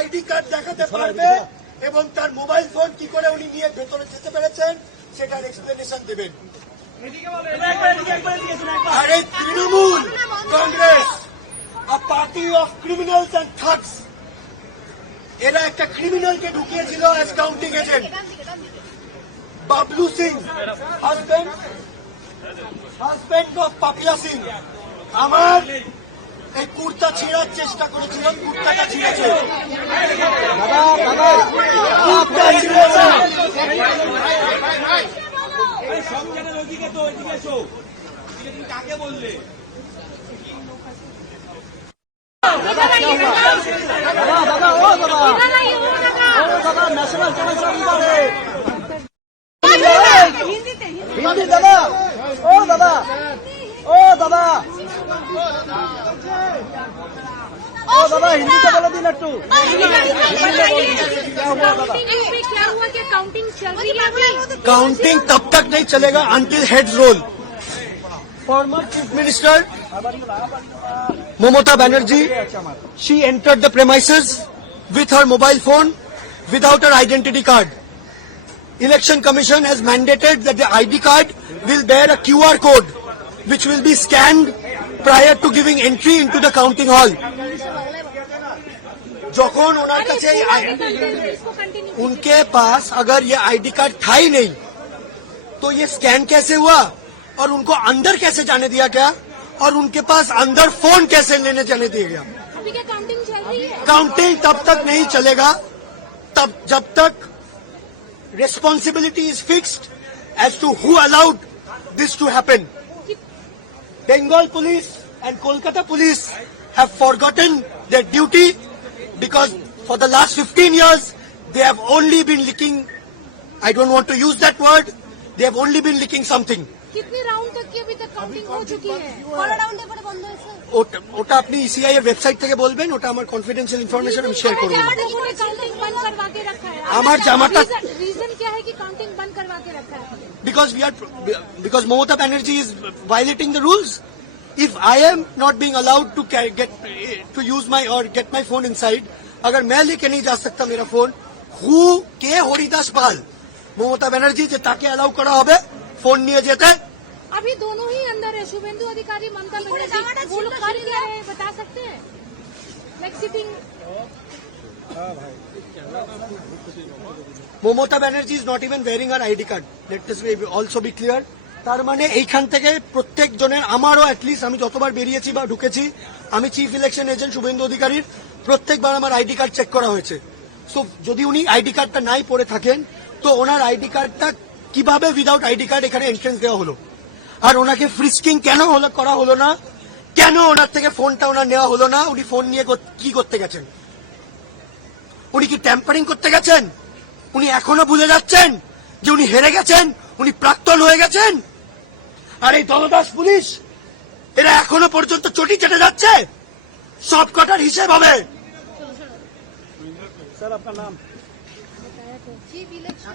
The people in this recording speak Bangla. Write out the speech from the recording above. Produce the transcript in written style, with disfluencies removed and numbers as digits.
আইডি কার্ড দেখাতে পারবে এবং তার মোবাইল ফোন কি করে উনি নিয়ে ভেতরে যেতে পেরেছেন সেটার এক্সপ্লেনেশন দেবেন। আরে Trinamool Congress, a party of criminals and thugs, এরা একটা ক্রিমিনালকে ঢুকিয়েছিল as counting agent. Bablu Singh, husband of Papiya Singh, আমার এই কুর্তা ছিঁড়ার চেষ্টা করেছিল, কুর্তাটা ছিঁড়েছে, কুর্তা ছিঁড়েছে। কাকে বললে ন্যাশনাল হিন্দি দাদা, ও দাদা, ও দাদা, ও দাদা হিন্দিতে বলে দিন একটু। काउंटिंग तब तक नहीं चलेगा until heads roll. Former Chief Minister Mamata Banerjee, she entered the premises with her mobile phone without her identity card. Election Commission has mandated that the ID card will bear a QR code which will be scanned prior to giving entry into the counting hall. जखन ओनार काछे उनके पास अगर ये आईडी कार्ड था ही नहीं तो ये स्कैन कैसे हुआ और उनको अंदर कैसे जाने दिया गया और उनके पास अंदर फोन कैसे लेने जाने दिया गया। अभी क्या काउंटिंग चल रही है? काउंटिंग तब तक नहीं चलेगा तब जब तक responsibility is fixed as to who allowed this to happen. Bengal police and Kolkata police have forgotten their duty because for the last 15 years they have only been licking, I don't want to use that word, they have only been licking something. कितने राउंड तक की अभी तक काउंटिंग हो चुकी है? कौन राउंड पर बंद है सर? ওটা আপনি ইসিআই এর ওয়েবসাইট থেকে বলবেন, ওটা আমার কনফিডেন্সিয়াল ইনফরমেশন আমি শেয়ার করব। काउंटिंग बंद करवा के रखा है। আমার জামাটা रीजन क्या है कि काउंटिंग बंद करवा के रखा है? because Mamata Banerjee is violating the rules. If I am not being allowed to use my or get my phone inside, अगर मैं लेके नहीं जा सकता मेरा फोन, who के हरिदास पाल ममता बनर्जी जे ताके अलाउ करा होबे फोन निये जेते। अभी दोनों ही अंदर है, शुभेंदु अधिकारी, ममता बनर्जी, वो लोग कर क्या रहे हैं बता सकते हैं? Like sitting. Mamata Banerjee is not even wearing her ID card, let this also be clear. তার মানে এইখান থেকে প্রত্যেক জনের, আমারও অ্যাটলিস্ট আমি যতবার বেরিয়েছি বা ঢুকেছি, আমি চিফ ইলেকশন এজেন্ট শুভেন্দু অধিকারীর প্রত্যেকবার আমার আইডি কার্ড চেক করা হয়েছে। সো যদি উনি আইডি কার্ডটা নাই পড়ে থাকেন তো ওনার আইডি কার্ডটা কিভাবে উইদাউট আইডি কার্ড এখানে এন্ট্রেন্স দেওয়া হলো, আর ওনাকে ফ্রিস্কিং কেন করা হলো না, কেন ওনার থেকে ফোনটা ওনার নেওয়া হলো না, উনি ফোন নিয়ে কি করতে গেছেন? উনি কি ট্যাম্পারিং করতে গেছেন? উনি এখনো ভুলে যাচ্ছেন যে উনি হেরে গেছেন, উনি প্রাক্তন হয়ে গেছেন। আর এই দলদাস পুলিশ এরা এখনো পর্যন্ত চটি চেটে যাচ্ছে, সব কটার হিসেব হবে। স্যার আপনার নাম? Chief election